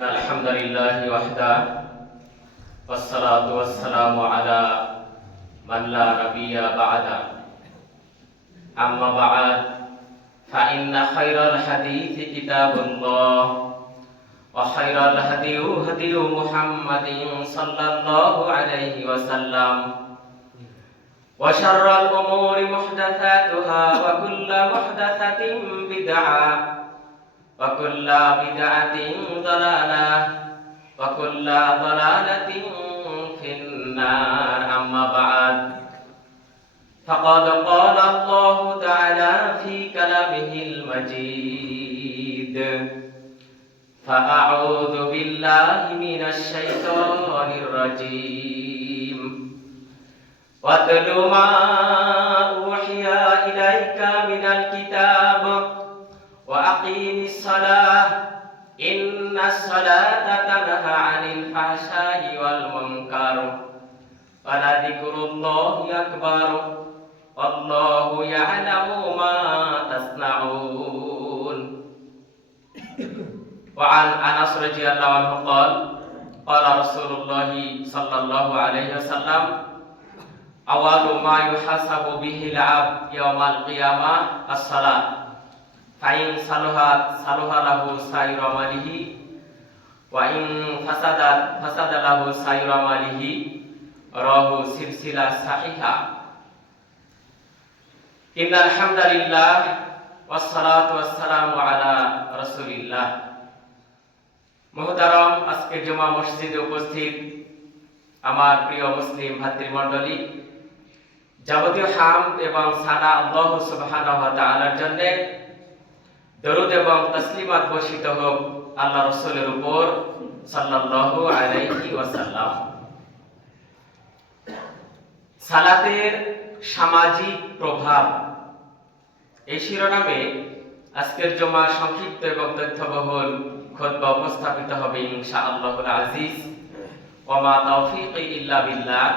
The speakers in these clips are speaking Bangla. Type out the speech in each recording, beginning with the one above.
الحمد لله وحده والصلاة والسلام على من لا نبي بعده أما بعد فإن خير الحديث كتاب الله وخير الهدي هدي محمد صلى الله عليه وسلم وشر الأمور محدثاتها وكل محدثة بدعة وكل بدعة ضلالة وكل ضلالة في النار أما بعد فقد قال الله تعالى في كلامه المجيد فأعوذ بالله من الشيطان الرجيم واتل ما أوحي إليك من الكتاب وأقيم الصلاة إن الصلاة تنهى عن الفحشاء والمنكر ولذكر الله أكبر والله يعلم ما تصنعون. وعن أنس رضي الله عنه قال قال رسول الله صلى الله عليه وسلم أول ما يحاسب به العبد يوم القيامة الصلاة فإن صلحت صلح له سائر عمله وإن فسدت فسد له سائر عمله رواه سلسلة صحيحة. إن الحمد لله والصلاة والسلام على رسول الله. মুহতারাম, আজকে জুমা মসজিদে উপস্থিত আমার প্রিয় মুসলিম ভাতৃমণ্ডলী, যাবতীয় হামদ এবং সানা আল্লাহ সুবহানাহু ওয়া তাআলার জন্য, দরুদ এবং তাসলিমাত বর্ষিত হোক আল্লাহ রাসূলের উপর সাল্লাল্লাহু আলাইহি ওয়াসাল্লাম। সালাতের সামাজিক প্রভাব এই শিরোনামে আজকের জুমা সংক্ষিপ্ত এবং তথ্যবহুল খুতবা উপস্থাপিত হবে ইনশাআল্লাহুল আজিজ। ওয়া মা তাওফীকি ইল্লা বিল্লাহ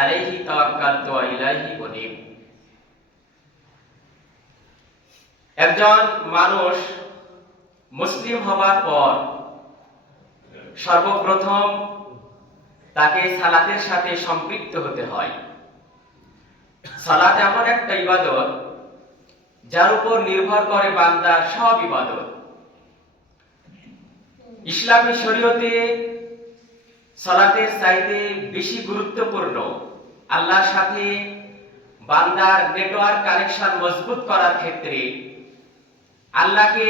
আলাইহি তাওয়াক্কালতু ওয়া ইলাইহি উনীব। একজন মানুষ মুসলিম হবার পর সর্বপ্রথম তাকে সালাতের সাথে সম্পৃক্ত হতে হয়। সালাত এমন একটা ইবাদত যার উপর নির্ভর করে বান্দার সব ইবাদত। ইসলামী শরীয়তে সালাতের চাইতে বেশি গুরুত্বপূর্ণ আল্লাহর সাথে বান্দার নেটওয়ার্ক কানেকশন মজবুত করার ক্ষেত্রে আল্লাহকে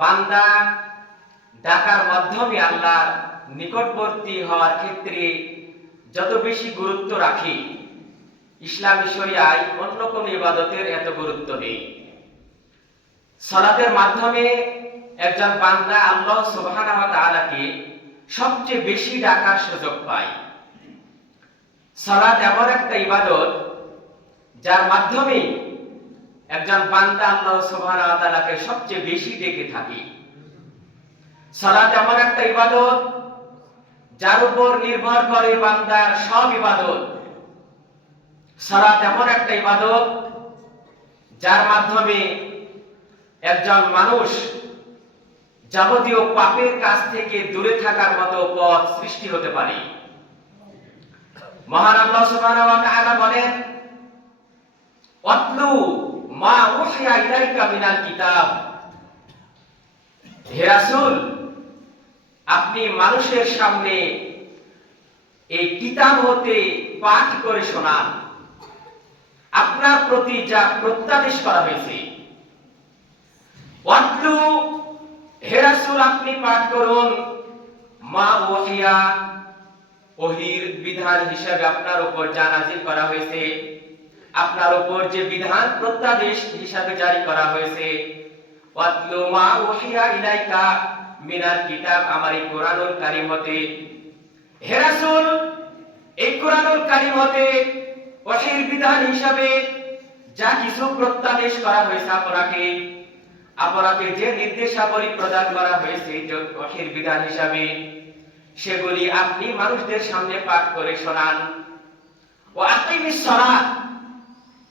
বান্দা ডাকার মাধ্যমে আল্লাহর নিকটবর্তী হওয়ার ক্ষেত্রে যত বেশি গুরুত্ব রাখে, ইসলামী শরিয়ায় অন্য কোন ইবাদতের এত গুরুত্ব নেই। সালাতের মাধ্যমে একজন বান্দা আল্লাহ সুবহানাহু ওয়া তাআলাকে সবচেয়ে বেশি ডাকার সুযোগ পায়। সালাত এমন একটা ইবাদত যার মাধ্যমে একজন বান্দা আল্লাহ সুবহানাহু ওয়া তাআলাকে সবচেয়ে বেশি ডেকে থাকে। সালাত এমন একটা ইবাদত যার উপর নির্ভর করে বান্দার সব ইবাদত। সালাত এমন একটা ইবাদত যার মাধ্যমে একজন মানুষ যাবতীয় পাপের কাছ থেকে দূরে থাকার মতো পথ সৃষ্টি হতে পারে। মহান আল্লাহ সুবহানাহু ওয়া তাআলা বলেন, ওয়াতলু মা উহিয়া ইলাইকা মিনাল কিতাব। হে রাসূল, আপনি মানুষের সামনে এই কিতাব হতে পাঠ করে শোনান, আপনার প্রতি যা প্রত্যাদেশ করা হয়েছে। ওয়াতলু, হে রাসূল আপনি পাঠ করুন, মা উহিয়া, ওহীর বিধান হিসেবে আপনার উপর যা নাযিল করা হয়েছে, আপনার উপর যে বিধান প্রত্যাদেশ হিসাবে জারি করা হয়েছে। ওয়াতলু মা উহিয়া ইলাইকা মিনাল কিতাব, আমার এই কোরআনুল কারীম হতে, হে রাসূল এই কোরআনুল কারীম হতে ওহীর বিধান হিসাবে যা কিছু প্রত্যাদেশ করা হয়েছে, আপনাকে যে নির্দেশাবলী প্রদান করা হয়েছে ওহীর বিধান হিসাবে, সেগুলি আপনি মানুষদের সামনে পাঠ করে শোনান। ওয়া আকিমিস সালাত,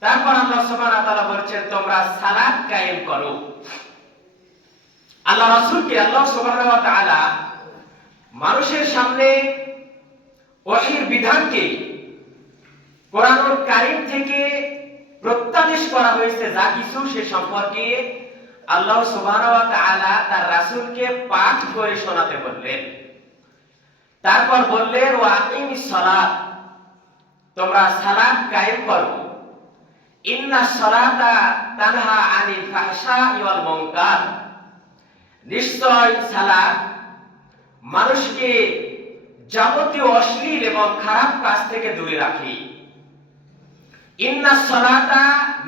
তারপর আল্লাহ সুবহানাহু ওয়া তাআলা বলছেন তোমরা সালাত কায়েম করো। আল্লাহ রাসূলকে আল্লাহ সুবহানাহু ওয়া তাআলা মানুষের সামনে ওহীর বিধানকে কোরআনুল কারীম থেকে প্রত্যাদেশ করা হয়েছে যা কিছু সে সম্পর্কে আল্লাহ সুবহানাহু ওয়া তাআলা তার রাসূলকে পাঠ করে শোনাতে বললেন। তারপর বললেন ওয়া আকিমিস সালাত, তোমরা সালাত কায়েম করো। ইন্নাস সালাতা তানহা আনিল ফাহশাই ওয়াল মুনকার, নিশ্চয় সালাত মানুষকে যাবতীয় অশ্লীল এবং খারাপ কাজ থেকে দূরে রাখে। ইন্নাস সালাতা,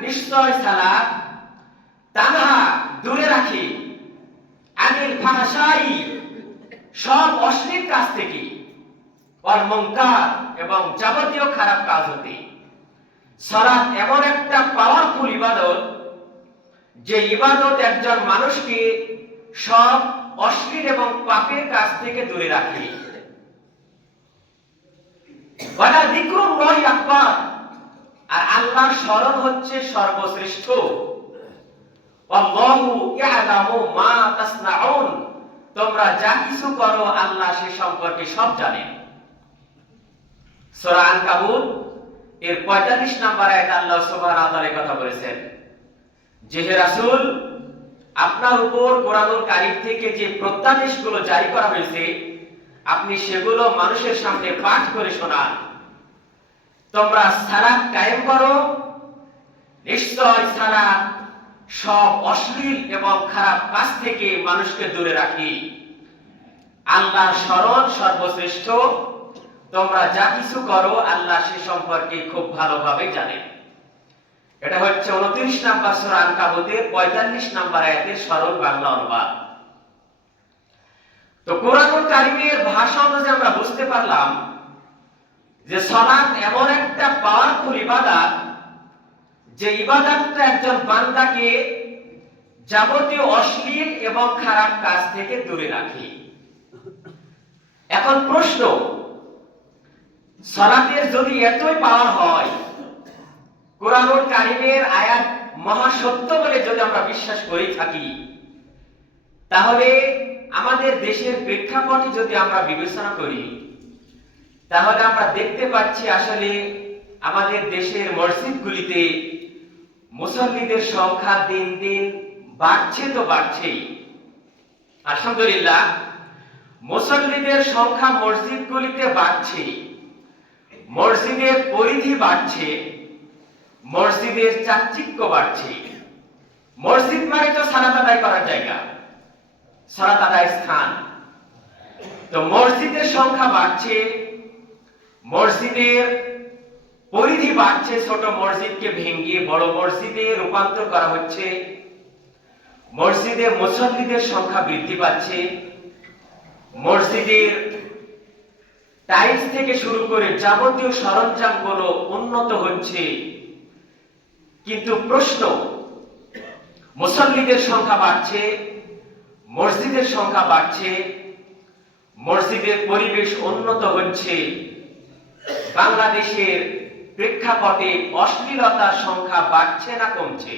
নিশ্চয় সালাত, তানহা দূরে রাখে, আনিল ফাহশাই সব অশ্লীল কাজ থেকে, ওয়াল মুনকার এবং যাবতীয় খারাপ কাজ হতে। সালাত এমন একটা পাওয়ারফুল ইবাদত যে ইবাদত একজন মানুষকে সব অশ্লীল এবং পাপের কাজ থেকে দূরে রাখে। ওয়ালা যিকরুল্লাহি আকবার, আর আল্লাহর স্মরণ হচ্ছে সর্বশ্রেষ্ঠ। আল্লাহু ইয়ালামু মা তাসনাউন, তোমরা যা কিছু করো আল্লাহ সে সম্পর্কে সব জানেন। সূরা আনকাবুত এর 45 নম্বর আয়াতে আল্লাহ সুবহানাহু ওয়া তাআলা কথা বলেছেন যে হে রাসূল, আপনার উপর কোরআনুল কারীম থেকে যে প্রত্যাদেশগুলো জারি করা হয়েছে আপনি সেগুলো মানুষের সামনে পাঠ করে শোনান। তোমরা সালাত কায়েম করো, নিশ্চয় সালাত সব অশ্লীল এবং খারাপ কাজ থেকে মানুষকে দূরে রাখে। আল্লাহর স্মরণ সর্বশ্রেষ্ঠ, তোমরা যা কিছু করো আল্লাহ সে সম্পর্কে খুব ভালোভাবে জানেন। এটা হচ্ছে 29 নম্বর সূরা আনকাবুতের 45 নম্বর আয়াতের সরল বাংলা অনুবাদ। তো কোরআনুল কারীমের ভাষা অনুযায়ী আমরা বুঝতে পারলাম যে সালাত এমন একটা পাওয়ারফুল ইবাদত যে ইবাদতটা একজন বান্দাকে যাবতীয় অশ্লীল এবং খারাপ কাজ থেকে দূরে রাখে। এখন প্রশ্ন, সালাতের যদি এতই পাওয়ার হয়, কোরআনুল কারীমের আয়াত মহাসত্য বলে যদি আমরা বিশ্বাস করে থাকি, তাহলে আমাদের দেশের প্রেক্ষাপটে যদি আমরা বিবেচনা করি তাহলে আমরা দেখতে পাচ্ছি আসলে আমাদের দেশের মসজিদগুলিতে মুসল্লিদের সংখ্যা দিন দিন বাড়ছে তো বাড়ছেই। আলহামদুলিল্লাহ, মুসল্লিদের সংখ্যা মসজিদগুলিতে বাড়ছে, মসজিদের পরিধি বাড়ছে, মসজিদের চাকচিক্য বাড়ছে। মসজিদ মানে তো সালাত আদায় করার জায়গা, সালাত আদায় স্থান। তো মসজিদের সংখ্যা বাড়ছে, মসজিদের পরিধি বাড়ছে, ছোট মসজিদকে ভেঙে বড় মসজিদে রূপান্তর করা হচ্ছে, মসজিদে মুসল্লিদের সংখ্যা বৃদ্ধি পাচ্ছে, মসজিদের টাইলস থেকে শুরু করে যাবতীয় সরঞ্জামগুলো উন্নত হচ্ছে। কিন্তু প্রশ্ন, মুসল্লিদের সংখ্যা বাড়ছে, মসজিদের সংখ্যা বাড়ছে, মসজিদের পরিবেশ উন্নত হচ্ছে, বাংলাদেশের প্রেক্ষাপটে অশ্লীলতার সংখ্যা বাড়ছে না কমছে?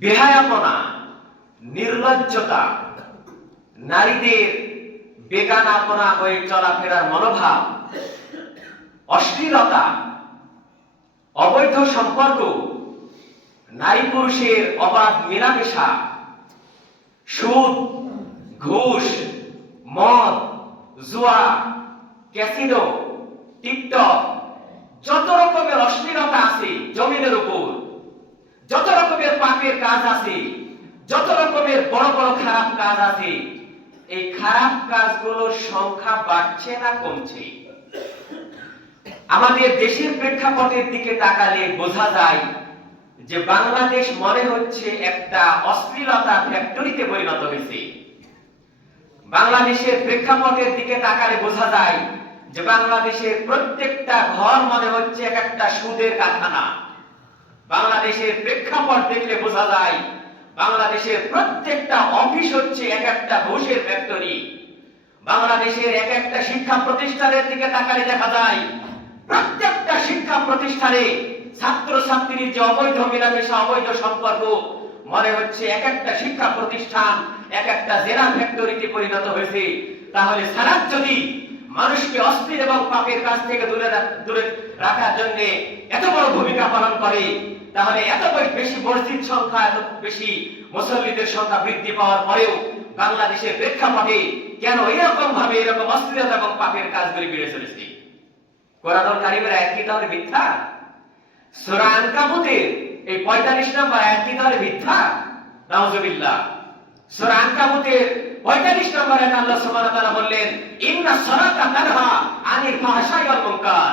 বেহায়াপনা, নির্লজ্জতা, নারীদের বেগানাপনা হয়ে চলাফেরার মনোভাব, অশ্লীলতা, অবৈধ সম্পর্ক, নারী পুরুষের অবাধ মেলামেশা, সুদ, ঘুষ, মদ, জুয়া, ক্যাসিনো, টিকটক, যত রকমের অশ্লীলতা আছে জমিনের উপর, যত রকমের পাপের কাজ আছে, যত রকমের বড় বড় খারাপ কাজ আছে, এই খারাপ কাজগুলোর সংখ্যা বাড়ছে না কমছে? আমাদের দেশের প্রেক্ষাপটের দিকে তাকালে বোঝা যায় যে বাংলাদেশ মনে হচ্ছে একটা অশ্লীলতা ফ্যাক্টরিতে পরিণত হয়েছে। বাংলাদেশের প্রেক্ষাপটের দিকে তাকালে বোঝা যায় যে বাংলাদেশের প্রত্যেকটা ঘর মনে হচ্ছে একটা সুদের কারখানা। বাংলাদেশের প্রেক্ষাপট দেখলে বোঝা যায় বাংলাদেশের প্রত্যেকটা অফিস হচ্ছে এক একটা ঘুষের ফ্যাক্টরি। বাংলাদেশের এক একটা শিক্ষা প্রতিষ্ঠানের দিকে তাকালে দেখা যায় প্রত্যেকটা শিক্ষা প্রতিষ্ঠানে ছাত্র ছাত্রীর যে অবৈধ মেলামেশা, অবৈধ সম্পর্ক, মনে হচ্ছে এক একটা শিক্ষা প্রতিষ্ঠান এক একটা জেনা ফ্যাক্টরিতে পরিণত হয়েছে। তাহলে সালাত যদি মানুষকে অশ্লীল এবং পাপের কাছ থেকে দূরে রাখার জন্য এত বড় ভূমিকা পালন করে, তাহলে এত বেশি মসজিদ সংখ্যা, এত বেশি মুসল্লিদের সংখ্যা বৃদ্ধি পাওয়ার পরেও বাংলাদেশের প্রেক্ষাপটে কেন এরকম ভাবে এরকম অশ্লীলতা এবং পাপের কাজগুলি বেড়ে চলেছে? কোরআনুল কারীমের আয়াত কি তাহলে মিথ্যা? সূরা আনকাবুতের এই 45 নম্বর আয়াত কি তাহলে মিথ্যা? নাউজুবিল্লাহ। সূরা আনকাবুতের 45 নম্বর আয়াতে আল্লাহ সুবহানাহু ওয়া তাআলা বললেন, ইন্নাস সালাতা তানহা আনিল ফাহশাই ওয়াল মুনকার।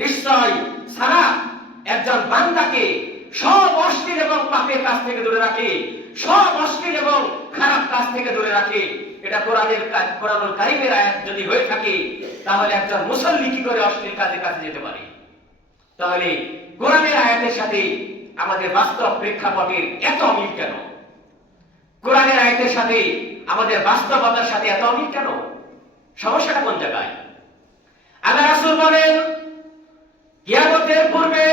নিশ্চয় সালাত একজন বান্দাকে সব অশ্লীল এবং পাপের কাজ থেকে দূরে রাখে, সব অশ্লীল এবং খারাপ কাজ থেকে দূরে রাখে। এটা কোরআনুল কারীমের আয়াত যদি হয়ে থাকে, তাহলে একজন মুসল্লি কি করে অশ্লীল কাজের কাছে যেতে পারে? তাহলে কোরআনের আয়াতের সাথে আমাদের বাস্তব প্রেক্ষাপটের এত অমিল কেন? কোরআনের আয়াতের সাথে আমাদের বাস্তবতার সাথে এত অমিল কেন? সমস্যাটা কোন জায়গায়? আল্লাহ রাসূল বলেন, কিয়ামতের পূর্বে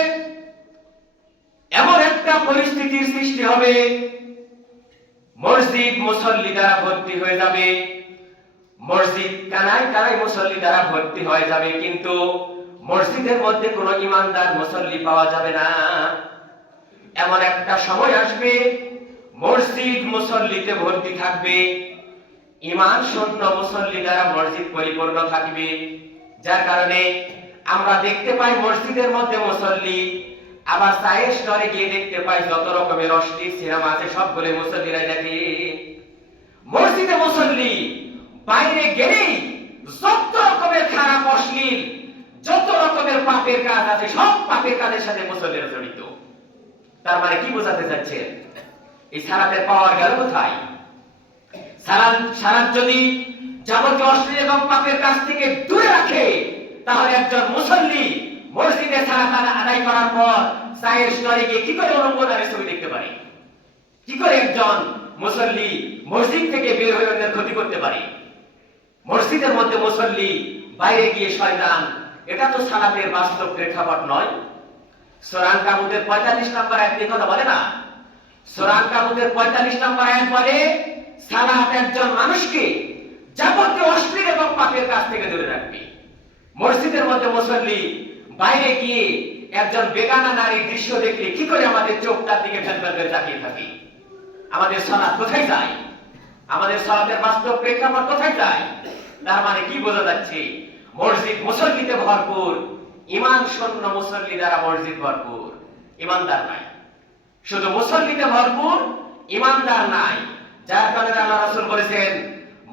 এমন একটা পরিস্থিতির সৃষ্টি হবে, মসজিদ মুসল্লি দ্বারা ভর্তি হয়ে যাবে, মসজিদ কানায় কানায় মুসল্লি দ্বারা ভর্তি হয়ে যাবে, কিন্তু মসজিদের মধ্যে কোনো ইমানদার মুসল্লি পাওয়া যাবে না। এমন একটা সময় আসবে, মসজিদ মুসল্লিতে ভর্তি থাকবে, ঈমান শূন্য মুসল্লি দ্বারা মসজিদ পরিপূর্ণ থাকবে। যার কারণে আমরা দেখতে পাই মসজিদের মধ্যে মুসল্লি, আবার চায়ের স্টলে গিয়ে দেখতে পাই যত রকমের অশ্লীল সিনেমা আছে সবগুলো মুসল্লিরা দেখে। মসজিদে মুসল্লি, বাইরে গেলেই যত রকমের খারাপ অশ্লীল যত রকমের পাপের কাজ আছে সব পাপের কাজের সাথে মুসল্লিরা জড়িত। তার মানে কি বোঝাতে চাচ্ছেন? এই সালাতের পাওয়ার গেল কোথায়? সালাত যদি যাবতীয় অশ্লীল এবং পাপের কাজ থেকে দূরে রাখে, তাহলে একজন মুসল্লি মসজিদে সালাত আদায় করার পর চায়ের স্টলে গিয়ে কি করে অনুমোদনের ছবি দেখতে পারে? কি করে একজন মুসল্লি মসজিদ থেকে বের হয়ে অন্যের ক্ষতি করতে পারে? মসজিদের মধ্যে মুসল্লি, বাইরে গিয়ে শয়তান, এটা তো সালাতের বাস্তব প্রেক্ষাপট নয়। সূরা আনকাবুতের 45 নম্বর আয়াতে কথা বলে না? সূরা আনকাবুতের 45 নম্বর আয়াত বলে, সালাত একজন মানুষকে যাবতীয় অশ্লীল এবং পাপের কাজ থেকে দূরে রাখবে। মসজিদের মধ্যে মুসল্লি, বাইরে গিয়ে একজন বেগানা নারীর দৃশ্য দেখলে কি করে আমাদের চোখ তার দিকে ফেলফেল করে তাকিয়ে থাকে? আমাদের সালাত কোথায় যায়? আমাদের সালাতের বাস্তব প্রেক্ষাপট কোথায় যায়? তার মানে কি বোঝা যাচ্ছে? মসজিদ মুসল্লিতে ভরপুর, ঈমান শূন্য মুসল্লি দ্বারা মসজিদ ভরপুর, ঈমানদার নাই। শুধু মুসল্লিতে ভরপুর, ঈমানদার নাই। যার কারণে আল্লাহ রাসূল বলেছেন,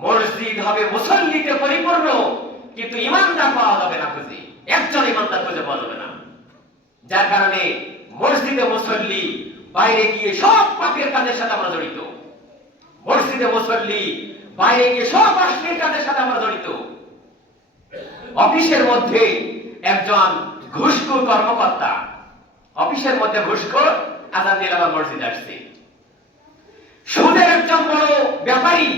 মসজিদ হবে মুসল্লিতে পরিপূর্ণ, কিন্তু ঈমানদার পাওয়া যাবে না খুঁজে, একজন ঈমানদার খুঁজে পাওয়া যাবে না। যার কারণে মসজিদে মুসল্লি, বাইরে গিয়ে সব পাপের কাজের সাথে আমরা জড়িত। মসজিদে মুসল্লি, বাইরে গিয়ে সব অশ্লীল কাজের সাথে আমরা জড়িত। অফিসের মধ্যে একজন ঘুষখোর কর্মকর্তা, অফিসের মধ্যে ঘুষখোর, আযান দিলে আবার মসজিদে আসছে। সুদের একজন বড় ব্যাপারী,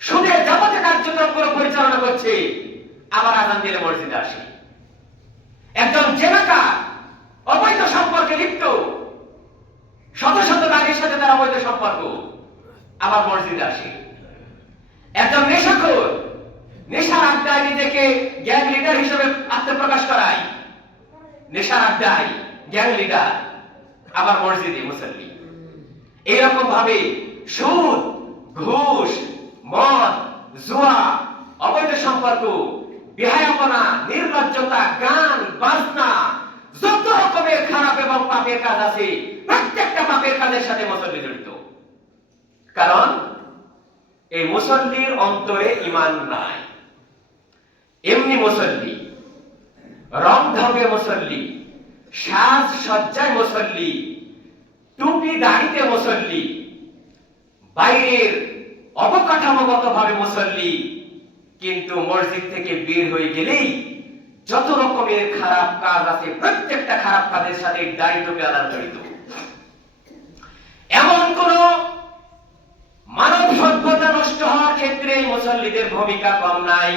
সুদের যাবতীয় কার্যক্রম পরিচালনা করছে, আবার আযান দিলে মসজিদে আসে। একজন জেনাকার, অবৈধ সম্পর্কে লিপ্ত, শত শত নারীর সাথে তার অবৈধ সম্পর্ক, আবার মসজিদে আসে। একজন নেশাখোর, নেশার আড্ডায় নিজেকে গ্যাং লিডার হিসেবে আত্মপ্রকাশ করায়, নেশার আড্ডায় গ্যাং লিডার, আবার মসজিদে মুসল্লি। এইরকম ভাবে সুদ, ঘুষ, মদ, জুয়া, অবৈধ সম্পর্ক, বেহায়াপনা, নির্লজ্জতা, গান বাজনা, যত রকমের খারাপ এবং পাপের কাজ আছে, প্রত্যেকটা পাপের কাজের সাথে মুসল্লি জড়িত। কারণ এই মুসল্লির অন্তরে ঈমান নাই। এমনি মুসল্লি, রং ঢঙে মুসল্লি, সাজ সজ্জায় মুসল্লি, টুপি দাড়িতে মুসল্লি, বাইরের অবকাঠামোগত ভাবে মুসল্লি, কিন্তু মসজিদ থেকে বের হয়ে গেলেই যত রকমের খারাপ কাজ আছে প্রত্যেকটা খারাপ কাজের সাথে দাড়ি টুপি আদান জড়িত। এমন কোন মানব সভ্যতা নষ্ট হওয়ার ক্ষেত্রে মুসল্লিদের ভূমিকা কম নাই।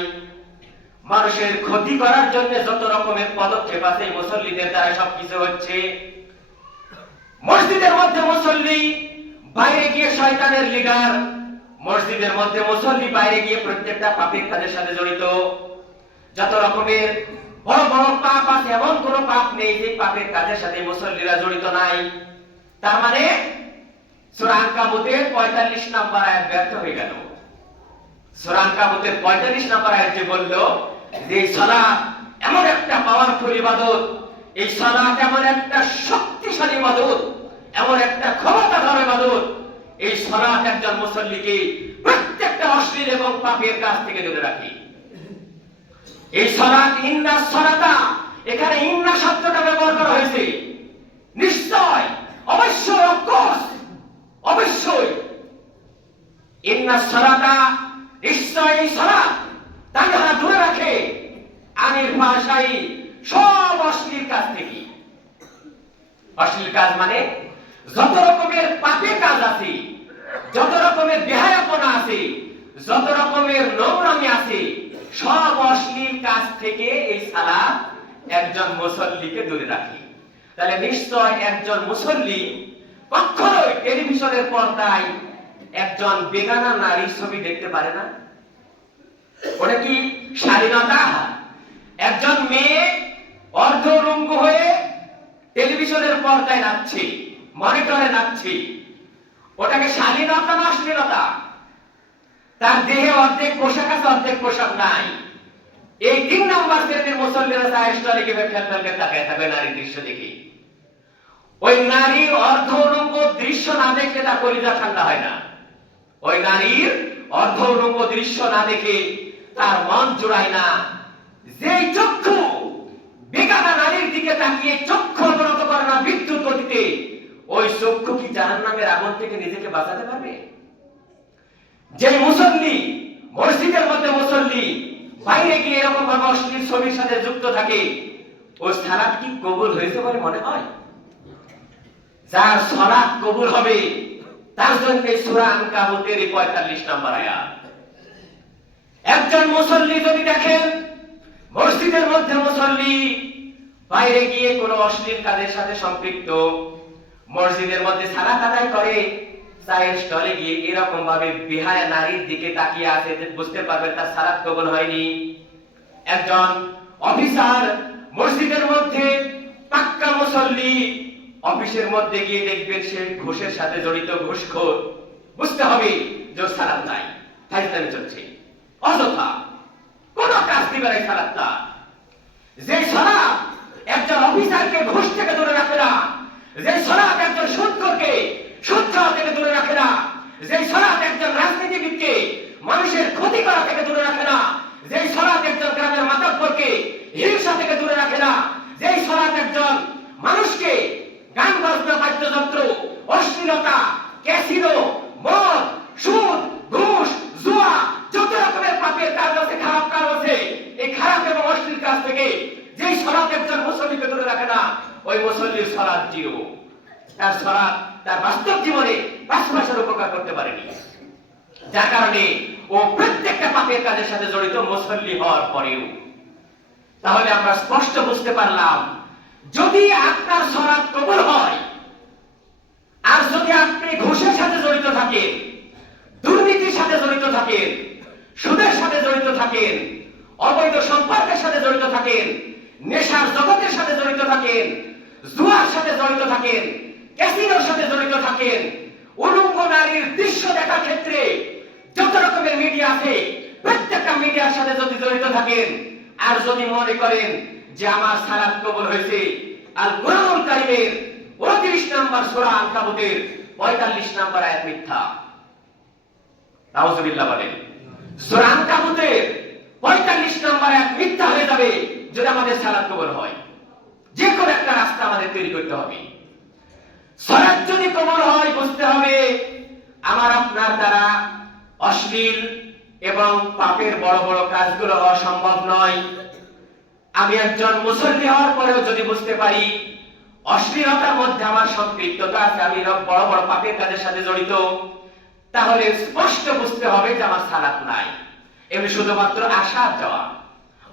মানুষের ক্ষতি করার জন্য যত রকমের পদক্ষেপ আছে মুসল্লিদের দ্বারা সবকিছু হচ্ছে। মসজিদের মধ্যে মুসল্লি, বাইরে গিয়ে শয়তানের লিডার, মসজিদের মধ্যে মুসল্লি, বাইরে গিয়ে প্রত্যেকটা পাপের কাজের সাথে জড়িত। যত রকমের বড় বড় পাপ আছে, এমন কোন পাপ নেই যে পাপের কাজের সাথে মুসল্লিরা জড়িত নাই। তার মানে সূরা আনকাবুতের ৪৫ নম্বর আয়াত ব্যর্থ হয়ে গেল। সূরা আনকাবুতের ৪৫ নম্বর আয়াত যে বলল যে সালাত এমন একটা পাওয়ারফুল ইবাদত, এই সালাত এমন একটা শক্তিশালী ইবাদত, এমন একটা ক্ষমতাধর ইবাদত, এই সালাত একজন মুসল্লিকে প্রত্যেকটা অশ্লীল এবং পাপের কাজ থেকে দূরে রাখে। এই সালাত, ইন্না সালাতা, এখানে ইন্না শব্দটা ব্যবহার করা হয়েছে। নিশ্চয়, অবশ্যই, অফকোর্স, অবশ্যই ইন্না সালাতা, নিশ্চয় এই সালাত তানহা দূরে রাখে আনিল ফাহশাই, সব অশ্লীল কাজ থেকে। অশ্লীল কাজ মানে যত রকমের পাপের কাজ আছে, যত রকমের বেহায়াপনা আছে, যত রকমের নোংরামি আছে, সব অশ্লীল কাজ থেকে এই সালাত একজন মুসল্লিকে দূরে রাখে। তাহলে নিশ্চয় একজন মুসল্লি কখনোই টেলিভিশনের পর্দায় একজন বেগানা নারীর ছবি দেখতে পারে না। ওটা কি স্বাধীনতা? একজন মেয়ে অর্ধরঙ্গ হয়ে টেলিভিশনের পর্দায় নাচছে, মনিটরে নাচছে, ওটাকে স্বাধীনতা না অশ্লীলতা? তার দেহে অর্ধেক পোশাক আছে, অর্ধেক পোশাক নাই। এই ৩ নম্বর শ্রেণীর মুসল্লিরা চায়ের স্টলে গিয়ে খেলতে তাকায় থাকবে নারীর দৃশ্য দেখে। ওই নারীর অর্ধউলঙ্গ দৃশ্য না দেখলে তার কলিজা ঠান্ডা হয় না। ওই নারীর অর্ধউলঙ্গ দৃশ্য না দেখে তার মন জোড়ায় না। যেই চক্ষু বেগানা নারীর দিকে তাকিয়ে চক্ষু অবনত করে না বিদ্যুৎ গতিতে, ওই চক্ষু কি জাহান্নামের আগুন থেকে নিজেকে বাঁচাতে পারবে? যে মুসল্লি মসজিদের মধ্যে মুসল্লি, বাইরে গিয়ে এরকম ভাবে অশ্লীল ছবির সাথে যুক্ত থাকে, ওই সালাত কি কবুল হয়েছে বলে মনে হয়? যার সালাত কবুল হবে তার জন্য সূরা আনকাবুতের ৪৫ নম্বর আয়াত। একজন মুসল্লি যদি দেখেন মসজিদের মধ্যে মুসল্লি, বাইরে গিয়ে কোনো অশ্লীল কাজের সাথে সম্পৃক্ত, মসজিদের মধ্যে সালাত আদায় করে, চায়ের স্টলে গিয়ে এরকম ভাবে বেহায়া নারীর দিকে তাকিয়ে আছে, বুঝতে পারবেন তার সালাত কবুল হয়নি। একজন অফিসার মসজিদের মধ্যে পাক্কা মুসল্লি, অফিসের মধ্যে গিয়ে দেখবেন সে ঘুষের সাথে জড়িত, ঘুষখোর, বুঝতে হবে যে সালাত নাই, ফাইজলামি চলছে, অযথা কোন কাজ দিবে না সালাতটা। যে সালাত একজন অফিসারকে ঘুষ থেকে দূরে রাখে না, যে সালাত একজন সুদখোরকে সুদ খাওয়া থেকে দূরে রাখে না, যে সালাত একজন রাজনীতিবিদকে মানুষের ক্ষতি করা থেকে দূরে রাখে না, যে সালাত একজন গ্রামের মাতব্বরকে হিংসা থেকে দূরে রাখে না, যে সালাত একজন মানুষকে গান বাজনা, বাদ্যযন্ত্র, অশ্লীলতা, ক্যাসিনো, মদ, সুদ, ঘুষ, জুয়া, যত রকমের পাপের কাজ আছে, খারাপ কাজ আছে, এই খারাপ এবং অশ্লীল কাজ থেকে যে সালাত একজন মুসল্লিকে দূরে রাখে না, ওই মুসল্লির সালাত জিরো। তার সালাত তার বাস্তব জীবনে ৫ মাসের উপকার করতে পারেনি। যার কারণে ও প্রত্যেকটা পাপের কাজের সাথে জড়িত মুসল্লি হওয়ার পরেও। তাহলে আমরা স্পষ্ট বুঝতে পারলাম, যদি আপনার সালাত কবুল হয় আর যদি আপনি ঘুষের সাথে জড়িত থাকেন, দুর্নীতির সাথে জড়িত থাকেন, সুদের সাথে জড়িত থাকেন, অবৈধ সম্পর্কের সাথে জড়িত থাকেন, নেশার জগতের সাথে জড়িত থাকেন, জুয়ার সাথে জড়িত থাকেন, ক্যাসিনোর সাথে জড়িত থাকেন, উলঙ্গ নারীর দৃশ্য দেখার ক্ষেত্রে যত রকমের মিডিয়া আছে প্রত্যেকটা মিডিয়ার সাথে যদি জড়িত থাকেন, আর যদি মনে করেন যে আমার সালাত কবুল হয়েছে, আল কুরআনুল কারীমের 29 নম্বর সূরা আনকাবুতের 45 নম্বর আয়াত মিথ্যা। নাউজুবিল্লাহ বলেন। সূরা আনকাবুতের 45 নম্বর আয়াত মিথ্যা হয়ে যাবে যদি আমাদের সালাত কবুল হয়। যে কোনো একটা রাস্তা আমাদের তৈরি করতে হবে। সালাত যদি কবুল হয়, বুঝতে হবে আমার আপনার দ্বারা অশ্লীল এবং পাপের বড় বড় কাজগুলো হওয়া সম্ভব নয়। আমি একজন মুসল্লি হওয়ার পরেও যদি বুঝতে পারি অশ্লীলতার মধ্যে আমার সম্পৃক্ততা আছে, আমি বড় বড় পাপের কাজের সাথে জড়িত, তাহলে স্পষ্ট বুঝতে হবে যে আমার সালাত নাই। এমনি শুধুমাত্র আসা যাওয়া,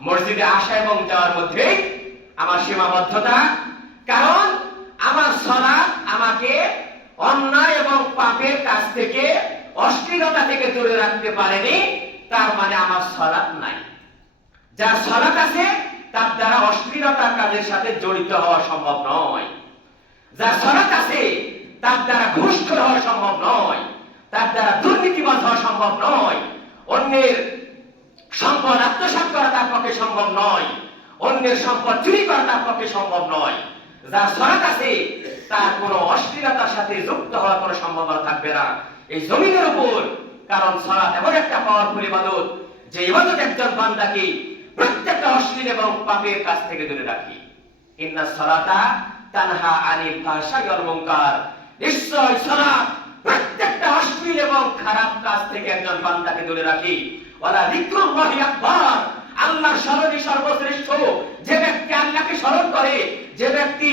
মসজিদে আসা এবং যাওয়ার মধ্যে আমার সীমাবদ্ধতা, কারণ আমার সালাত আমাকে অন্যায় এবং পাপের কাজ থেকে অশ্লীলতা থেকে দূরে রাখতে পারেনি, তার মানে আমার সালাত নাই। যার সালাত আছে তার দ্বারা অশ্লীলতার কাজের সাথে জড়িত হওয়া সম্ভব নয়। যার সালাত আছে তার দ্বারা ঘুষখোর হওয়া সম্ভব নয়, তার দ্বারা দুর্নীতিবাজ হওয়া সম্ভব নয়, অন্যের সম্পদ আত্মসাৎ করা তার পক্ষে সম্ভব নয়, অন্যের সম্পদ চুরি করা তার পক্ষে সম্ভব নয়। যার সালাত আছে তার কোনো অশ্লীলতার সাথে যুক্ত হওয়ার কোনো সম্ভাবনা থাকবে না এই জমিনের উপর। কারণ সালাত এমন একটা পাওয়ারফুল ইবাদত যে ইবাদত একজন বান্দাকে প্রত্যেকটা অশ্লীল এবং পাপের কাছ থেকে দূরে রাখে। ইন্নাস সালাতা তানহা আনিল ফাহশাই ওয়াল মুনকার, নিশ্চয় সালাত প্রত্যেকটা অশ্লীল এবং খারাপ কাজ থেকে একজন বান্দাকে দূরে রাখে। ওয়ালা যিকরুল্লাহি আকবার, আল্লাহর স্মরণই সর্বশ্রেষ্ঠ। যে ব্যক্তি আল্লাহকে স্মরণ করে, যে ব্যক্তি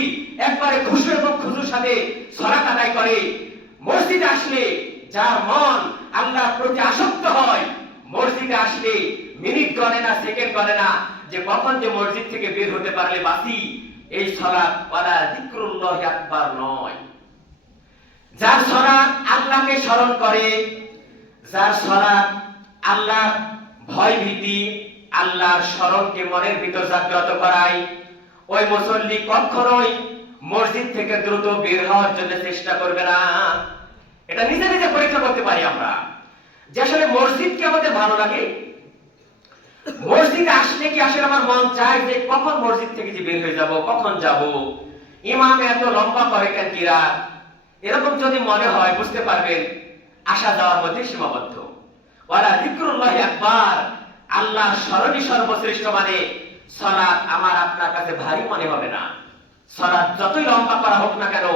একবারে খুশু এবং খুশুর সাথে সালাত আদায় করে, মসজিদে আসলে যার মন আল্লাহর প্রতি আসক্ত হয়, মসজিদে আসলে মিনিট গণে না, সেকেন্ড গণে না যে কখন যে মসজিদ থেকে বের হতে পারলে বাসি, এই সালাত ওয়ালা যিকরুল্লাহি আকবার নয়। যার সালাত আল্লাহকে স্মরণ করে, যার সালাত আল্লাহর ভয় ভীতি, আল্লাহর স্মরণকে মনের ভিতর জাগ্রত করায়, ওই মুসল্লি কখনোই মসজিদ থেকে দ্রুত বের হওয়ার জন্য চেষ্টা করবে না। এটা নিজে নিজে পরীক্ষা করতে পারি আমরা যে আসলে মসজিদ কি আমাদের ভালো লাগে। মসজিদে আসলে কি আসলে আমার মন চায় যে কখন মসজিদ থেকে যে বের হয়ে যাব, কখন যাব, ইমাম এত লম্বা করে কেন কিরাত, এরকম যদি মনে হয় বুঝতে পারবেন আসা যাওয়ার মধ্যে সীমাবদ্ধ। ওয়ালা যিকরুল্লাহি আকবার, আল্লাহর স্মরণই সর্বশ্রেষ্ঠ মানে সালাত আমার আপনার কাছে ভারী মনে হবে না। সালাত যতই লম্বা করা হোক না কেন,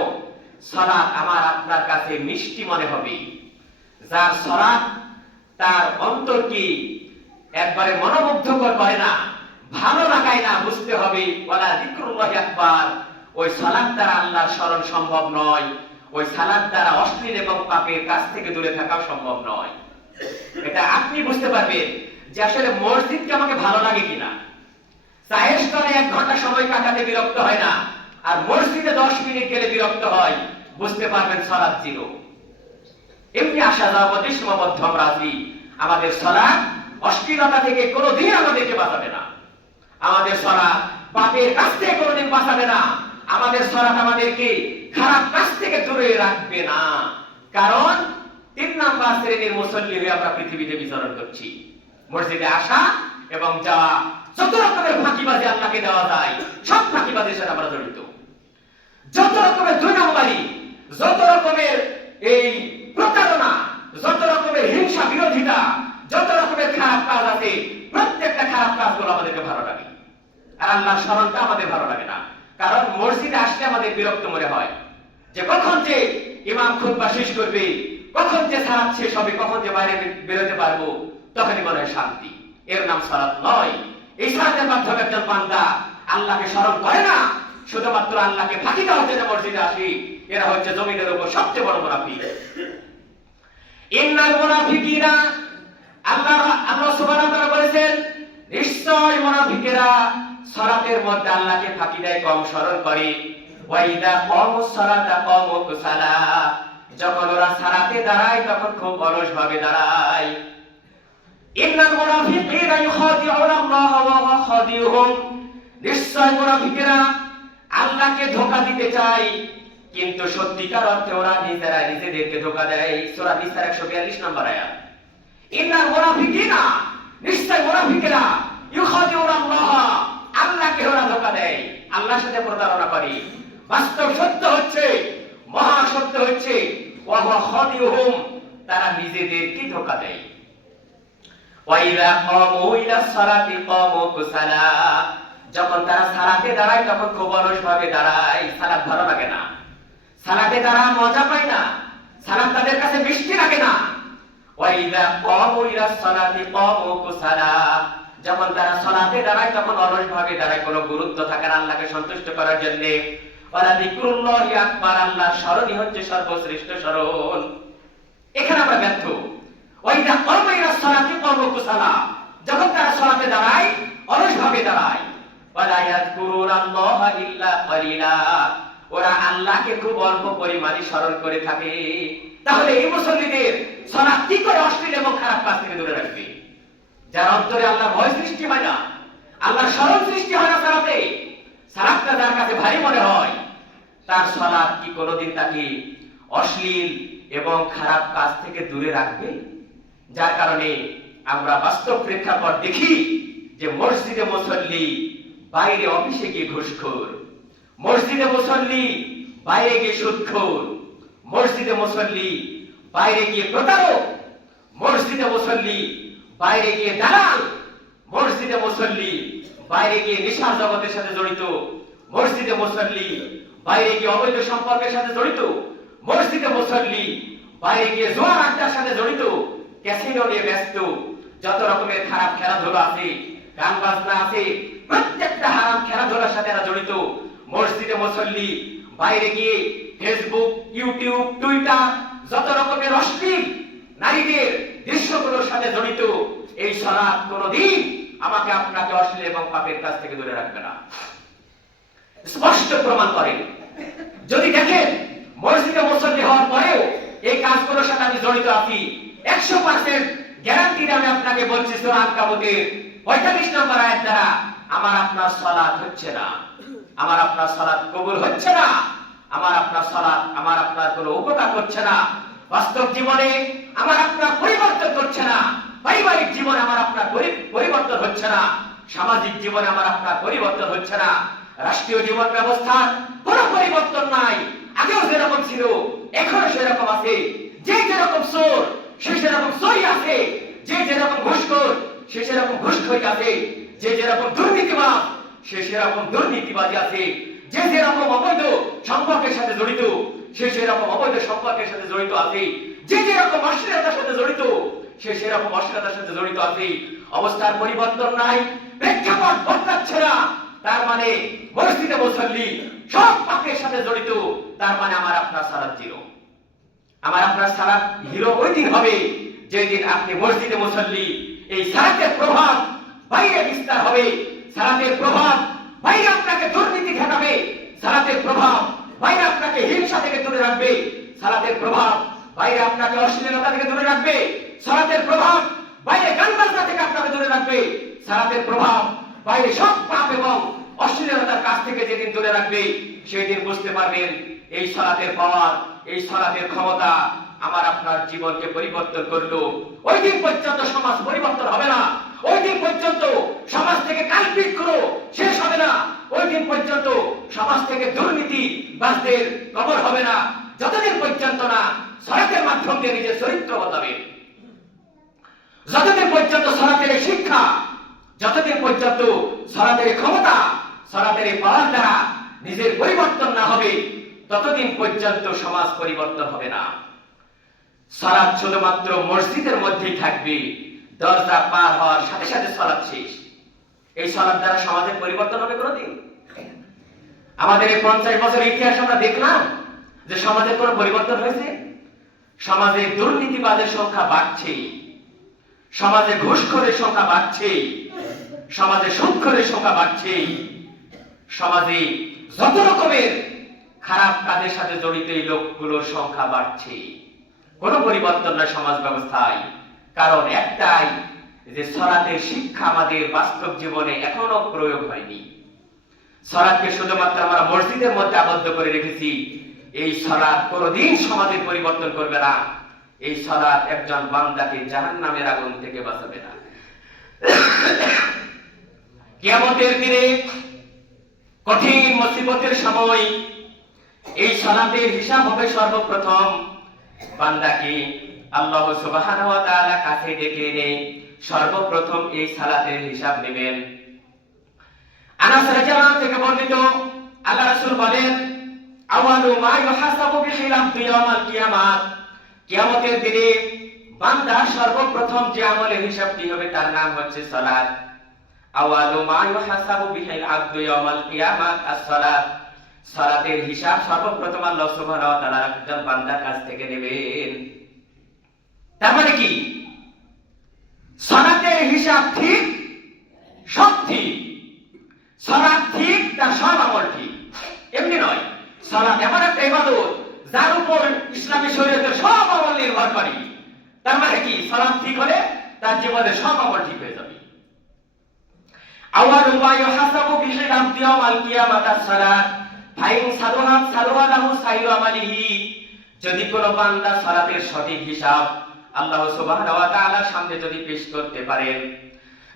সালাত আমার আপনার কাছে মিষ্টি মনে হবে। যার সালাত তার অন্তর কি একবারে মনোমুগ্ধকর করে না, ভালো লাগায় না, বুঝতে হবে ওয়ালা যিকরুল্লাহি আকবার। ওই সালাত দ্বারা আল্লাহর স্মরণ সম্ভব নয়, ওই সালাত দ্বারা অশ্লীল এবং পাপের কাছ থেকে দূরে থাকা সম্ভব নয়। এটা আপনি বুঝতে পারবেন যে আসলে মসজিদকে আমাকে ভালো লাগে কিনা। চায়ের স্টলে 1 ঘন্টা সময় কাটাতে বিরক্ত হয় না, আর মসজিদে 10 মিনিট গেলে বিরক্ত হয়, বুঝতে পারবেন সালাত জিরো। এমনি আসা যাওয়ার মধ্যে সীমাবদ্ধ আমরা আছি। আমাদের সালাত অশ্লীলতা থেকে কোনোদিন আমাদেরকে বাঁচাবে না, আমাদের সালাত পাপের কাছ থেকে কোনোদিন বাঁচাবে না, আমাদের সালাত আমাদেরকে খারাপ কাজ থেকে দূরে রাখবে না। কারণ 3 নাম্বার শ্রেণীর মুসল্লি হয়ে আমরা পৃথিবীতে বিচরণ করছি। মসজিদে আসা এবং যাওয়া, যত রকমের ফাঁকিবাজি আল্লাহকে দেওয়া যায় সব ফাঁকিবাজির সাথে আমরা জড়িত। যত রকমের 2 নম্বরী, যত রকমের এই প্রতারণা, যত রকমের হিংসা বিরোধিতা, যত রকমের খারাপ কাজ আছে, প্রত্যেকটা খারাপ কাজগুলো আমাদেরকে ভালো লাগে, আর আল্লাহর স্মরণটা আমাদের ভালো লাগে না। কারণ মসজিদে আসলে আমাদের বিরক্ত মনে হয় যে কখন যে ইমাম খুতবা শেষ করবে, কখন যে সালাত শেষ হবে, কখন যে বাইরে বেরোতে পারবো, তখনই মনে হয় শান্তি। এর নাম সালাত নয়। এই সালাতের মাধ্যমে একজন বান্দা আল্লাহকে স্মরণ করে না, শুধুমাত্র আল্লাহকে ফাঁকি দেওয়ার জন্য মসজিদে আসি। এরা হচ্ছে জমিনের উপর সবচেয়ে বড় মুনাফিক। ইন্নাল মুনাফিকিনা, আল্লাহ সুবহানাহু ওয়া তাআলা বলেছেন নিশ্চয় মুনাফিকেরা সালাতের মধ্যে আল্লাহকে ফাঁকি দেয়, কম স্মরণ করে। ওয়া ইযা কামুস সালাতা কামু কুসালা, যখন ওরা সালাতে দাঁড়ায় তখন খুব অলস ভাবে দাঁড়ায়। ইন্নাল মুনাফিকিনা ইউখাদিউনা আল্লাহ ওয়া হুয়া খাদিউহুম, নিশ্চয় মুনাফিকেরা আল্লাহকে ধোঁকা দিতে চায়, কিন্তু সত্যিকার অর্থে ওরা নিজেরা নিজেদেরকে ধোঁকা দেয়। সূরা নিসার 142 নম্বর আয়াত। ইন্নাল মুনাফিকিনা, নিশ্চয় মুনাফিকেরা ইউখাদিউনা আল্লাহ, আল্লাহকে ওরা ধোঁকা দেয়, আল্লাহর সাথে প্রতারণা করে। বাস্তব সত্য হচ্ছে, মহা সত্য হচ্ছে ওয়া হুয়া খাদিউহুম, তারা নিজেদেরকে ধোঁকা দেয়। ওয়া ইযা কামু ইলাস সালাতি কামু কুসালা, যখন তারা সালাতে দাঁড়ায় তখন খুব অলস ভাবে দাঁড়ায়, সালাত ভালো লাগে না, সালাতে তারা মজা পায় না, সালাত তাদের কাছে মিষ্টি লাগে না। ওয়া ইযা কামু ইলাস সালাতি কামু কুসালা, যখন তারা সালাতে দাঁড়ায় তখন অলস ভাবে দাঁড়ায়, কোনো গুরুত্ব থাকে না আল্লাহকে সন্তুষ্ট করার জন্য। ওয়ালা যিকরুল্লাহি আকবার, আল্লাহর স্মরণই হচ্ছে সর্বশ্রেষ্ঠ স্মরণ। এখানে আমরা ব্যর্থ। ওয়া ইযা কামু ইলাস সালাতি কামু কুসালা, যখন তারা সালাতে দাঁড়ায় অলস ভাবে দাঁড়ায়। ওয়ালা ইয়াযকুরুনাল্লাহা ইল্লা কালিলা, ওরা আল্লাহকে খুব অল্প পরিমাণে স্মরণ করে থাকে। তাহলে এই মুসল্লিদের সালাত কি করে অশ্লীল এবং খারাপ কাজ থেকে দূরে রাখবে? যার অন্তরে আল্লাহর ভয় সৃষ্টি হয় না, আল্লাহর স্মরণ সৃষ্টি হয় না সালাতে, সালাতটা যার কাছে ভারী মনে হয়, তার সালাত কি কোনোদিন তাকে অশ্লীল এবং খারাপ কাজ থেকে দূরে রাখবে? যার কারণে আমরা বাস্তব প্রেক্ষাপট দেখি যে মসজিদে মুসল্লি বাইরে অফিসে গিয়ে ঘুষখোর, মসজিদে মুসল্লি বাইরে গিয়ে সুদখোর, মসজিদে মুসল্লি বাইরে গিয়ে প্রতারক, মসজিদে মুসল্লি বাইরে গিয়ে দালাল, মসজিদে মুসল্লি বাইরে গিয়ে নেশার জগতের সাথে জড়িত, মসজিদে মুসল্লি বাইরে গিয়ে অবৈধ সম্পর্কের সাথে জড়িত, মসজিদে মুসল্লি বাইরে গিয়ে জোয়ার আড্ডার সাথে জড়িত, ক্যাসিনো নিয়ে ব্যস্ত, যত রকমের খারাপ খেলাধুলা আছে, গান বাজনা আছে, প্রত্যেকটা হারাম খেলাধুলার সাথে এরা জড়িত। মসজিদে মুসল্লি বাইরে গিয়ে ফেসবুক, ইউটিউব, টুইটার, যত রকমের অশ্লীল নারীদের দৃশ্যগুলোর সাথে জড়িত। এই সালাত কোনদিন আমাকে আপনাকে অশ্লীল এবং পাপের কাছ থেকে দূরে রাখবে না। স্পষ্ট প্রমাণ করে। যদি দেখেন মসজিদে মুসল্লি হওয়ার পরেও এই কাজগুলোর সাথে আমি জড়িত আছি, 100% গ্যারান্টি আমি আপনাকে বলছি সূরা আনকাবুতের 45 নম্বর আয়াত দ্বারা আমার আপনার সালাত হচ্ছে না, আমার আপনার সালাত কবুল হচ্ছে না, আমার আপনার সালাত আমার আপনার কোনো উপকার করছে না, বাস্তব জীবনে আমার আপনার পরিবর্তন করছে না, পারিবারিক জীবনে আমার আপনার পরিবর্তন হচ্ছে না, সামাজিক জীবনে আমার আপনার পরিবর্তন হচ্ছে না, রাষ্ট্রীয় জীবন ব্যবস্থার কোনো পরিবর্তন নাই। আগেও যেরকম ছিল এখনো সেরকম আছে। যে যেরকম চোর সে সেরকম চোরই আছে, যে যেরকম ঘুষখোর সে সেরকম ঘুষখোরই আছে, যে যেরকম দুর্নীতিবাজ সে সেরকম দুর্নীতিবাজী আছে, যে যেরকম অবৈধ সম্পর্কের সাথে জড়িত সে সেরকম অবৈধ সম্পর্কের সাথে জড়িত আছে, যে যেরকম অশ্লীলতার সাথে জড়িত সে সেরকম অশ্লীলতার সাথে জড়িত আছে। অবস্থার পরিবর্তন নাই, প্রেক্ষাপট বদলাচ্ছে না। তার মানে মসজিদে মুসল্লি সব পাপের সাথে জড়িত। তার মানে আমার আপনার সালাত জিরো। আমার আপনার সালাত হিরো ওই দিন হবে যেদিন আপনি মসজিদে মুসল্লি এই সালাতের প্রভাব বাইরে বিস্তার হবে, সালাতের প্রভাব বাইরে আপনাকে দুর্নীতি ঠেকাবে, সালাতের প্রভাব বাইরে আপনাকে হিংসা থেকে দূরে রাখবে, সালাতের প্রভাব বাইরে আপনাকে অশ্লীলতা থেকে দূরে রাখবে, সালাতের প্রভাব বাইরে গান বাজনা থেকে আপনাকে দূরে রাখবে, সালাতের প্রভাব বাইরে সব পাপ এবং অশ্লীলতার কাছ থেকে যেদিন দূরে রাখবে সেই দিন বুঝতে পারবেন এই সালাতের পাওয়ার, এই সালাতের ক্ষমতা আমার আপনার জীবনকে পরিবর্তন করলো। ওই দিন পর্যন্ত সমাজ পরিবর্তন হবে না, ওই দিন পর্যন্ত সমাজ থেকে কালপিটগুলো শেষ হবে না, ওই দিন পর্যন্ত সমাজ থেকে দুর্নীতি বাজদের কবর হবে না, যতদিন পর্যন্ত না সালাতের মাধ্যম দিয়ে নিজের চরিত্র বদলাবে, যতদিন পর্যন্ত সালাতের শিক্ষা, যতদিন পর্যন্ত সালাতের ক্ষমতা, সালাতের পাওয়ার দ্বারা নিজের পরিবর্তন না হবে ততদিন পর্যন্ত সমাজ পরিবর্তন হবে না। সালাত শুধুমাত্র মসজিদের মধ্যেই থাকবে, দরজা পার হওয়ার সাথে সাথে সালাত শেষ। এই সালাত দ্বারা সমাজের পরিবর্তন হবে কোনদিন? আমাদের এই 50 বছরের ইতিহাস আমরা দেখলাম যে সমাজের কোনো পরিবর্তন হয়েছে? সমাজে দুর্নীতিবাজের সংখ্যা বাড়ছে, সমাজে ঘুষখোরের সংখ্যা বাড়ছে, সমাজে সুদখোরের সংখ্যা বাড়ছে, সমাজে যত রকমের খারাপ কাজের সাথে জড়িত এই লোকগুলোর সংখ্যা বাড়ছে। কোনো পরিবর্তন নয় সমাজ ব্যবস্থায়, কারণ একটাই যে সালাতের শিক্ষা আমাদের বাস্তব জীবনে এখনো প্রয়োগ হয়নি। সালাতকে শুধুমাত্র আমরা মসজিদের মধ্যে আবদ্ধ করে রেখেছি। এই সালাত কোনোদিন সমাজের পরিবর্তন করবে না, এই সালাত একজন বান্দাকে জাহান্নামের আগুন থেকে বাঁচাবে না। কিয়ামতের দিনে কঠিন মুসিবতের সময় এই সালাতের হিসাব হবে সর্বপ্রথম বান্দাকে আল্লাহ সুবহানাহু ওয়া তাআলা কাছে ডেকে এনে সর্বপ্রথম এই সালাতের হিসাব নেবেন। আনাস রাদিয়াল্লাহু থেকে বর্ণিত আল্লাহ রাসূল বলেন, আওয়ালু মা ইউহাসাবু বিহি আল-আবদু ইয়াওমাল কিয়ামাত, কিয়ামতের দিনে বান্দার সর্বপ্রথম যে আমলের হিসাবটি হবে তার নাম হচ্ছে সালাত। আওয়ালু মা ইউহাসাবু বিহি আল-আবদু ইয়াওমাল কিয়ামাত আস-সালাত, সালাতের হিসাব সর্বপ্রথম আল্লাহ সুবহানাহু ওয়া তাআলা একজন বান্দার কাছ থেকে নেবেন। তার মানে কি? সালাতের হিসাব ঠিক, সব ঠিক, সালাত ঠিক, তার সব আমল ঠিক। এমনি নয়, সালাত এমন একটা ইবাদত যার উপর ইসলামী শরীয়তের সব আমল নির্ভর করে। তার মানে কি, সালাত ঠিক হলে তার জীবনে সব আমল ঠিক হয়ে যাবে। আওয়ালু মা ইউহাসাবু বিহি আবদু ইয়াওমাল কিয়ামাতাস সালাত ফাইন সালুহা লাহু সাইরু আমালিহি। যদি কোনো বান্দা সালাতের সঠিক হিসাব আল্লাহ সুবহানাহু ওয়া তাআলার সামনে যদি পেশ করতে পারেন,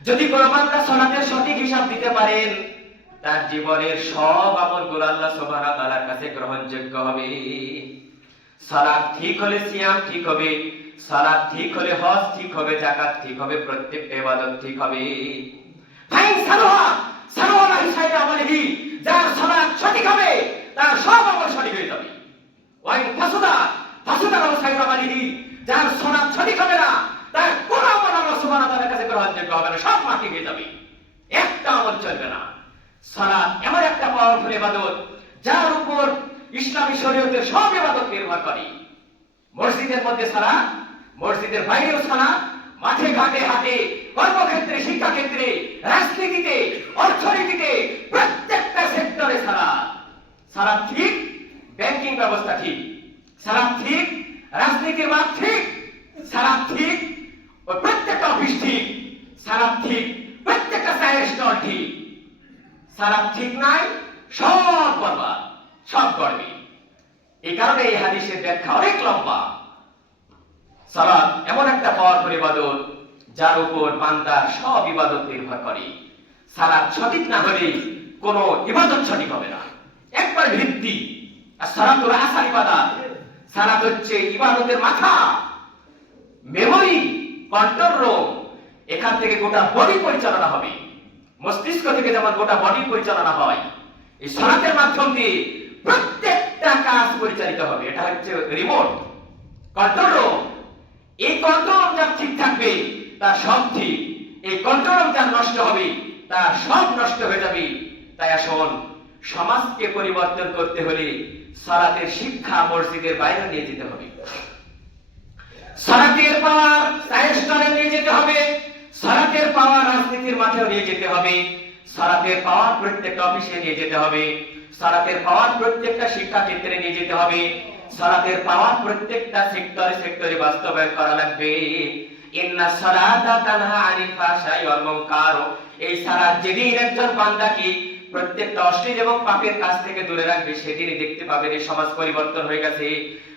যদি কোনো বান্দা সালাতের সঠিক হিসাব দিতে পারেন, তার জীবনের সব আমলগুলো আল্লাহ সুবহানাহু ওয়া তাআলার কাছে গ্রহণযোগ্য হবে। সালাত ঠিক হলে সিয়াম ঠিক হবে, সালাত ঠিক হলে হজ ঠিক হবে, যাকাত ঠিক হবে, প্রত্যেকটা ইবাদত ঠিক হবে। ফাইন সালুহা লাহু সাইরু আমালিহি, যার সালাত সঠিক হবে তার সব আমল সঠিক হয়ে যাবে। ওয়াইন ফাসুদা লাহু সাইরু আমালিহি, যার সালাত সঠিক হবে না তার কোনো আমল আল্লাহ সুবহানাহু ওয়া তাআলার কাছে গ্রহণযোগ্য হবে না, সব মাটি হয়ে যাবে, একটা আমল চলবে না। সালাত এমন একটা পাওয়ারফুল ইবাদত যার উপর ইসলামী শরীয়তের সব ইবাদত নির্ভর করে। মসজিদের মধ্যে সালাত, মসজিদের বাইরেও সালাত, মাঠে ঘাটে হাটে, কর্মক্ষেত্রে, শিক্ষাক্ষেত্রে, রাজনীতিতে, অর্থনীতিতে, প্রত্যেকটা সেক্টরে সালাত। সালাত ঠিক, ব্যাংকিং ব্যবস্থা ঠিক, সালাত ঠিক, রাজনীতির মাঠ ঠিক, সালাত ঠিক, ওই প্রত্যেকটা অফিস ঠিক, সালাত ঠিক, প্রত্যেকটা চায়ের স্টল ঠিক। সালাত ঠিক নাই, সব বরবাদ, সব গড়বে। এই কারণে এই হাদিসের ব্যাখ্যা অনেক লম্বা। সালাত এমন একটা পাওয়ারফুল ইবাদত যার উপর বান্দার সব ইবাদত নির্ভর করে। সালাত সঠিক না হলে কোনো ইবাদত সঠিক হবে না, একবার ভিত্তি। আর সালাতুল আসল ইবাদত, সালাত হচ্ছে ইবাদতের মাথা, মেমোরি, কন্ট্রোল রুম। এখান থেকে গোটা বডি পরিচালনা হবে, মস্তিষ্ক থেকে যেমন গোটা বডি পরিচালনা হয়, এই সালাতের মাধ্যম দিয়ে প্রত্যেকটা কাজ পরিচালিত হবে। এটা হচ্ছে রিমোট, কন্ট্রোল রুম। এই কন্ট্রোল রুম যার ঠিক থাকবে তার সব ঠিক, এই কন্ট্রোল রুম যার নষ্ট হবে তার সব নষ্ট হয়ে যাবে। তাই আসুন, সমাজকে পরিবর্তন করতে হলে সালাতের শিক্ষা মসজিদের বাইরে নিয়ে যেতে হবে, সালাতের পাওয়ার চায়ের স্টলে নিয়ে যেতে হবে, সালাতের পাওয়ার রাজনীতির মাঠেও নিয়ে যেতে হবে, সালাতের পাওয়ার প্রত্যেকটা অফিসে নিয়ে যেতে হবে, সালাতের পাওয়ার প্রত্যেকটা শিক্ষা ক্ষেত্রে নিয়ে যেতে হবে, সালাতের পাওয়ার প্রত্যেকটা সেক্টরে বাস্তবায়ন করা লাগবে। ইন্না সালাতা তানহা আনিল ফাহশাই ওয়াল মুনকার। এই সালাত যেদিন একজন বান্দাকে প্রত্যেকটা অশ্লীল এবং পাপের কাজ থেকে দূরে রাখবে, সেদিনই দেখতে পাবেন এই সমাজ পরিবর্তন হয়ে গেছে।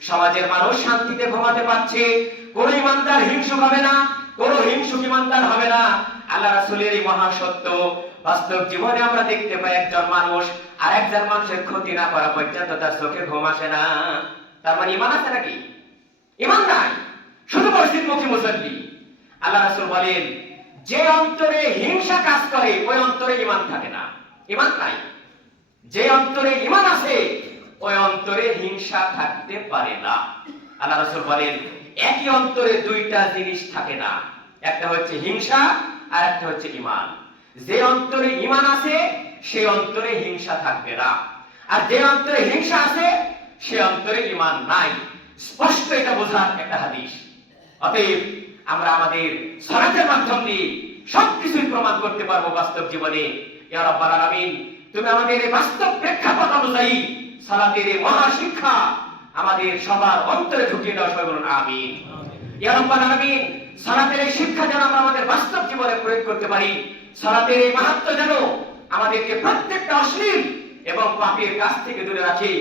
সমাজের মানুষ শান্তিতে ঘুমাতে পারছে, কোন ইমানদার হিংসুক হবে না, কোন হিংসুক ইমানদার হবে না। আল্লাহ রাসূলের এই মহা সত্য বাস্তব জীবনে আমরা দেখতে পাই। একজন মানুষ আর একজন মানুষের ক্ষতি না করা পর্যন্ত তার চোখে ঘুম আসে না। তার মানে ইমান আছে নাকি? ইমান নাই, শুধু মসজিদমুখী মুসল্লি। আল্লাহ রাসূল বলেন, যে অন্তরে হিংসা কাজ করে ওই অন্তরে ইমান থাকে না, ইমান নাই। যে অন্তরে ইমান আছে ওই অন্তরে হিংসা থাকতে পারে না। আল্লাহ রাসূল বলেন, একই অন্তরে দুইটা জিনিস থাকে না, একটা হচ্ছে হিংসা আর একটা হচ্ছে ইমান। যে অন্তরে ইমান আছে সেই অন্তরে হিংসা থাকবে না, আর যে অন্তরে হিংসা আছে সে অন্তরে ইমান নাই। স্পষ্ট এটা বোঝার একটা হাদিস। অতএব আমরা আমাদের সালাতের মাধ্যম দিয়ে সবকিছুই প্রমাণ করতে পারবো বাস্তব জীবনে। ইয়া রাব্বাল আলামিন, তুমি আমাদের এই বাস্তব প্রেক্ষাপট অনুযায়ী সালাতের এই মহা শিক্ষা আমাদের সবার অন্তরে ঢুকিয়ে দাও, সবাই বলুন আমিন। ইয়া রাব্বাল আলামিন, সালাতের এই শিক্ষা যেন আমরা আমাদের বাস্তব জীবনে প্রয়োগ করতে পারি। সালাতের এই মাহাত্ম্য যেন আমাদেরকে প্রত্যেকটা অশ্লীল এবং পাপের কাছ থেকে দূরে রাখে।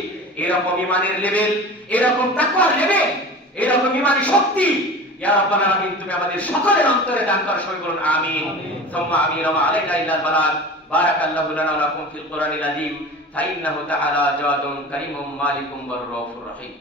এরকম ইমানের লেভেল, এরকম তাকওয়ার লেভেল, এরকম ইমানি শক্তি ইয়া রাব্বাল আলামিন তুমি আমাদের সকলের অন্তরে দান করো, সবাই বলুন আমিন। সুম্মা আমিন। ওয়া আলাইনা ইল্লাল বালাগ। বারাকাল্লাহু লানা ওয়া লাকুম ফিল কুরআনিল আযীম। ফাইন্নাহু তাআলা জাওয়াদুন কারীমুম মালিকুম ওয়ার রাউফুর রহিম।